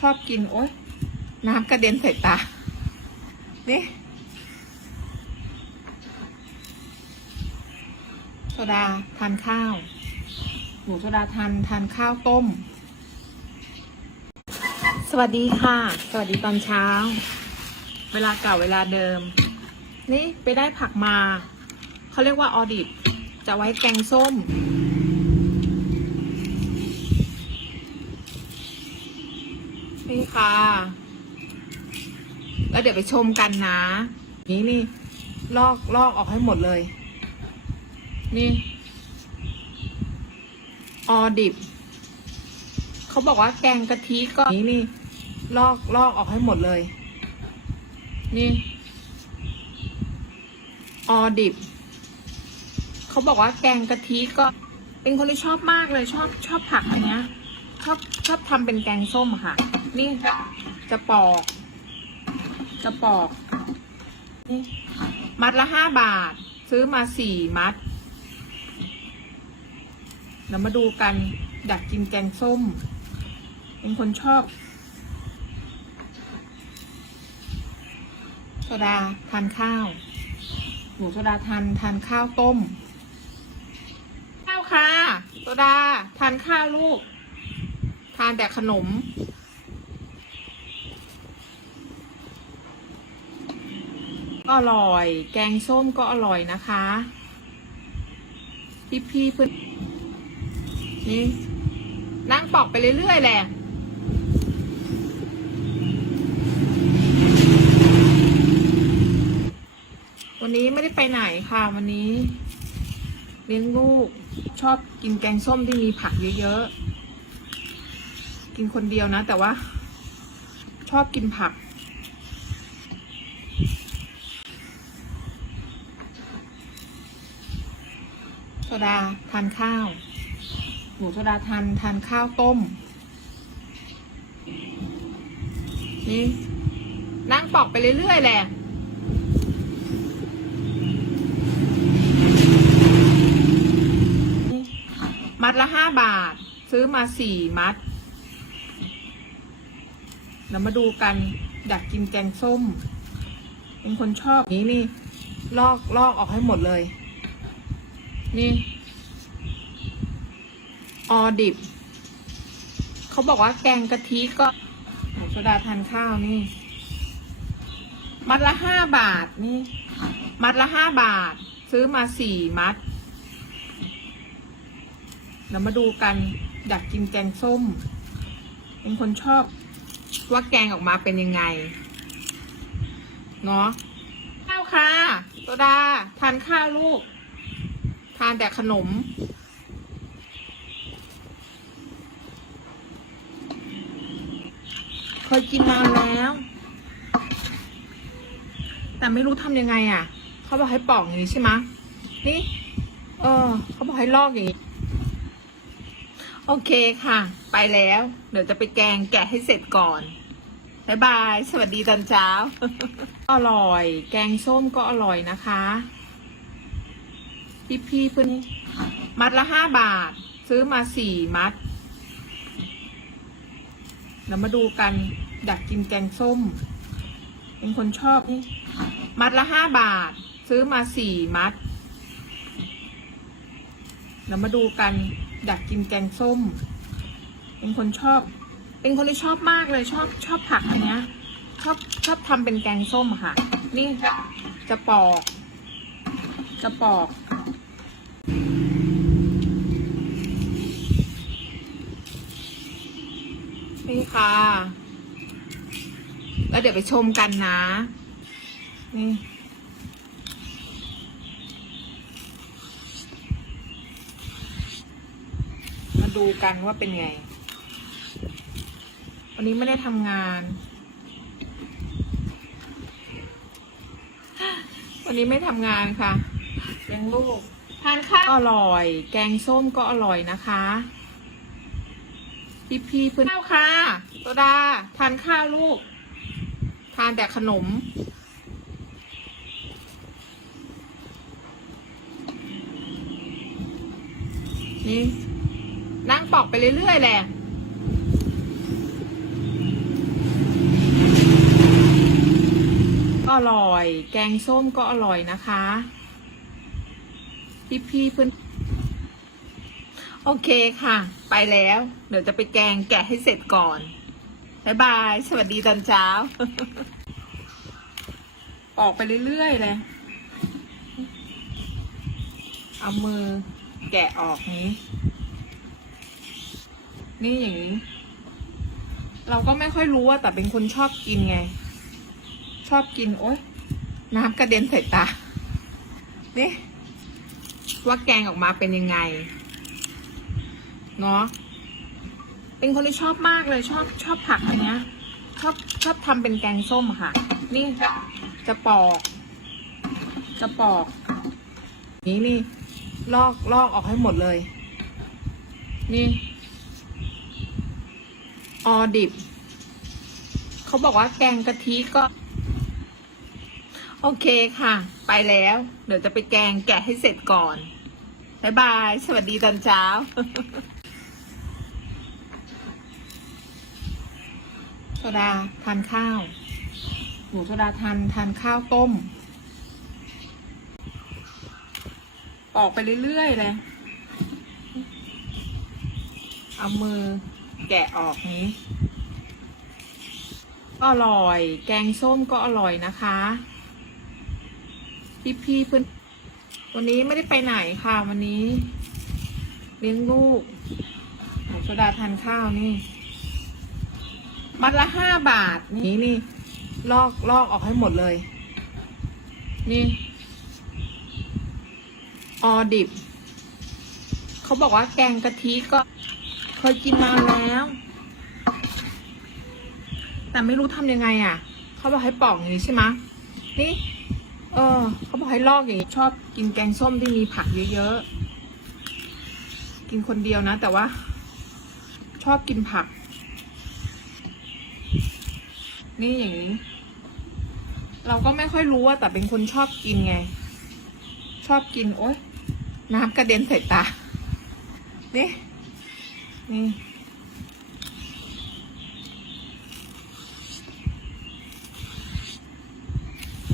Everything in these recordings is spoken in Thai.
ชอบกิน โอ๊ยน้ำกระเด็นใส่ตานี่โซดาทานข้าว หนูโซดาทานทานข้าวต้ม สวัสดีค่ะ สวัสดีตอนเช้า เวลาเก่าเวลาเดิม นี่ไปได้ผักมา เขาเรียกว่าออดิตจะไว้แกงส้ม นี่ค่ะ แล้วเดี๋ยวไปชมกันนะ นี่นี่ลอกลอกออกให้หมดเลย นี่ออดิบ เขาบอกว่าแกงกะทิก็นี่นี่ลอกลอกออกให้หมดเลย นี่ออดิบ เขาบอกว่าแกงกะทิก็ เป็นคนที่ชอบมากเลยชอบชอบผักอันเนี้ย ชอบชอบทำเป็นแกงส้มค่ะ นี่จะปอก จะปอก นี่มัดละห้าบาท ซื้อมาสี่มัดเดี๋ยวมาดูกันอยากกินแกงส้ม เป็นคนชอบโซดาทานข้าวหนูโซดาทานทานข้าวต้ม ข้าวค่ะโซดาทานข้าวลูก ทานแต่ขนม ก็อร่อย แกงส้มก็อร่อยนะคะ พี่พี่เพื่อนนี่นั่งปอกไปเรื่อยๆแหละวันนี้ไม่ได้ไปไหนค่ะ วันนี้ เลี้ยงลูกชอบกินแกงส้มที่มีผักเยอะๆ กินคนเดียวนะ แต่ว่า ชอบกินผัก โซดาทานข้าวหนูโซดาทานทานข้าวต้ม นี่ นั่งปอกไปเรื่อยๆแหละมัดละห้าบาท ซื้อมาสี่มัด เดี๋ยวมาดูกันอยากกินแกงส้ม เป็นคนชอบนี้นี่ ลอกลอกออกให้หมดเลย นี่ ออดิบ เขาบอกว่าแกงกะทิก็หมูโซดาทานข้าวนี่ มัดละห้าบาทนี่ มัดละห้าบาท ซื้อมาสี่มัดเดี๋ยวมาดูกันอยากกินแกงส้ม เป็นคนชอบ ว่าแกงออกมาเป็นยังไง เนาะข้าวค่ะโซดา ทานข้าวลูก ทานแต่ขนม เคยกินนานแล้ว แต่ไม่รู้ทำยังไงอะ เขาบอกให้ปอกอย่างนี้ใช่ไหมนี่ เออ เขาบอกให้ลอกอย่างนี้ โอเคค่ะ ไปแล้ว เดี๋ยวจะไปแกงแกะให้เสร็จก่อนบายบาย สวัสดีตอนเช้า อร่อย แกงส้มก็อร่อยนะคะ พี่พี่เพื่อนมัดละห้าบาท ซื้อมาสี่มัดเดี๋ยวมาดูกัน อยากกินแกงส้ม เป็นคนชอบนี่ มัดละห้าบาท ซื้อมาสี่มัดเดี๋ยวมาดูกัน อยากกินแกงส้ม เป็นคนชอบ เป็นคนที่ชอบมากเลยชอบชอบผักอันเนี้ยชอบชอบทำเป็นแกงส้มอะค่ะ นี่จะปอก จะปอก นี่ค่ะ แล้วเดี๋ยวไปชมกันนะ นี่ ดูกันว่าเป็นไง วันนี้ไม่ได้ทำงาน วันนี้ไม่ทำงานค่ะเลี้ยงลูกทานข้าวอร่อย แกงส้มก็อร่อยนะคะ พี่พี่ๆเพื่อนข้าวค่ะโซดาทานข้าวลูก ทานแต่ขนมนี่ นั่งปอกไปเรื่อยๆแหละก็อร่อย แกงส้มก็อร่อยนะคะ พี่พี่เพื่อนโอเคค่ะ ไปแล้ว เดี๋ยวจะไปแกงแกะให้เสร็จก่อนบายบาย สวัสดีตอนเช้า ออกไปเรื่อยๆเลย เอามือแกะออกนี้ นี่อย่างนี้ เราก็ไม่ค่อยรู้ว่าแต่เป็นคนชอบกินไง ชอบกิน โอ๊ยน้ำกระเด็นใส่ตานี่ว่าแกงออกมาเป็นยังไง เนาะเป็นคนที่ชอบมากเลยชอบชอบผักอันเนี้ย ชอบชอบทำเป็นแกงส้มอะค่ะ นี่จะปอก จะปอก นี่นี่ลอกลอกออกให้หมดเลย นี่ ออดิบ เขาบอกว่าแกงกะทิก็ โอเคค่ะ ไปแล้ว เดี๋ยวจะไปแกงแกะให้เสร็จก่อนบายบาย สวัสดีตอนเช้าโซดาทานข้าว หนูโซดาทานทานข้าวต้ม ออกไปเรื่อยๆเลย เอามือ แกะออกนี้ก็อร่อย แกงส้มก็อร่อยนะคะ พี่พี่เพื่อนวันนี้ไม่ได้ไปไหนค่ะ วันนี้ เลี้ยงลูกหนูโซดาทานข้าวนี่ มัดละห้าบาท นี่นี่ ลอกลอกออกให้หมดเลย นี่ ออดิบ เขาบอกว่าแกงกะทิก็ เคยกินนานแล้ว แต่ไม่รู้ทำยังไงอะ เขาบอกให้ปอกอย่างนี้ใช่ไหมนี่ เออ เขาบอกให้ลอกอย่างนี้ ชอบกินแกงส้มที่มีผักเยอะๆ กินคนเดียวนะ แต่ว่า ชอบกินผัก นี่อย่างนี้ เราก็ไม่ค่อยรู้ว่าแต่เป็นคนชอบกินไง ชอบกิน โอ๊ยน้ำกระเด็นใส่ตา นี่ นี่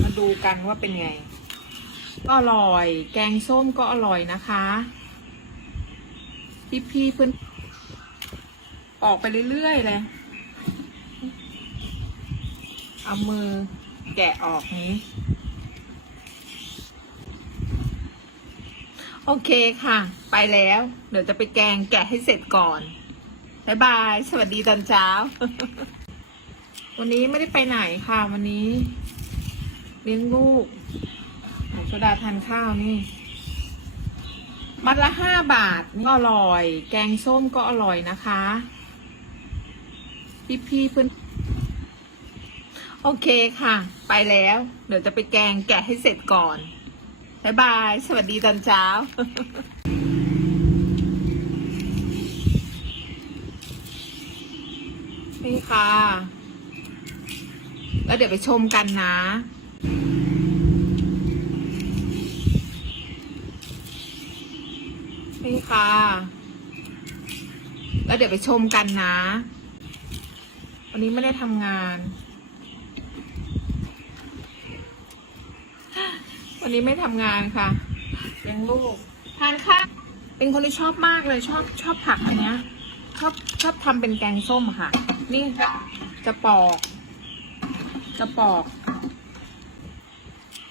มาดูกันว่าเป็นไง ก็อร่อย แกงส้มก็อร่อยนะคะ พี่พี่เพื่อนออกไปเรื่อยๆเลย เอามือแกะออกนี้ โอเคค่ะ ไปแล้ว เดี๋ยวจะไปแกงแกะให้เสร็จก่อนบ๊ายบาย สวัสดีตอนเช้า วันนี้ไม่ได้ไปไหนค่ะ วันนี้เลี้ยงลูกหนูโซดาทานข้าวนี่ มัดละห้าบาทก็อร่อย แกงส้มก็อร่อยนะคะ พี่พี่เพื่อนโอเคค่ะ ไปแล้ว เดี๋ยวจะไปแกงแกะให้เสร็จก่อน บายบาย สวัสดีตอนเช้า นี่ค่ะ แล้วเดี๋ยวไปชมกันนะนี่ค่ะ แล้วเดี๋ยวไปชมกันนะ วันนี้ไม่ได้ทำงาน นี้ไม่ทำงานค่ะเลี้ยงลูกทานข้าวเป็นคนที่ชอบมากเลยชอบชอบผักอันเนี้ยชอบชอบทำเป็นแกงส้มค่ะ นี่จะปอก จะปอก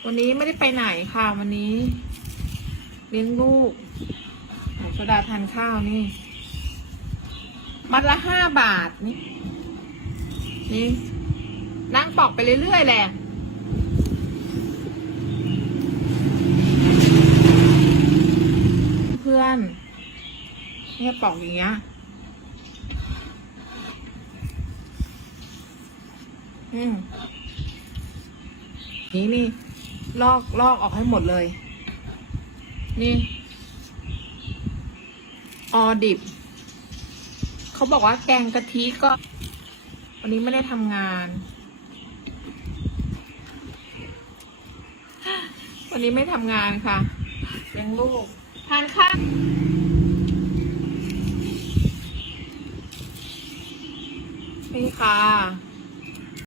วันนี้ไม่ได้ไปไหนค่ะ วันนี้ เลี้ยงลูกโซดาทานข้าวนี่ มัดละห้าบาทนี่นี่นั่งปอกไปเรื่อยๆแหละ เพื่อ นเนี่ยปอกอย่างเงี้ยอืมนี่นี่ ลอกลอกออกให้หมดเลย นี่ ออดิบ เขาบอกว่าแกงกะทิก็ วันนี้ไม่ได้ทำงาน วันนี้ไม่ทำงานค่ะเลี้ยงลูก ทานข้าวนี่ค่ะ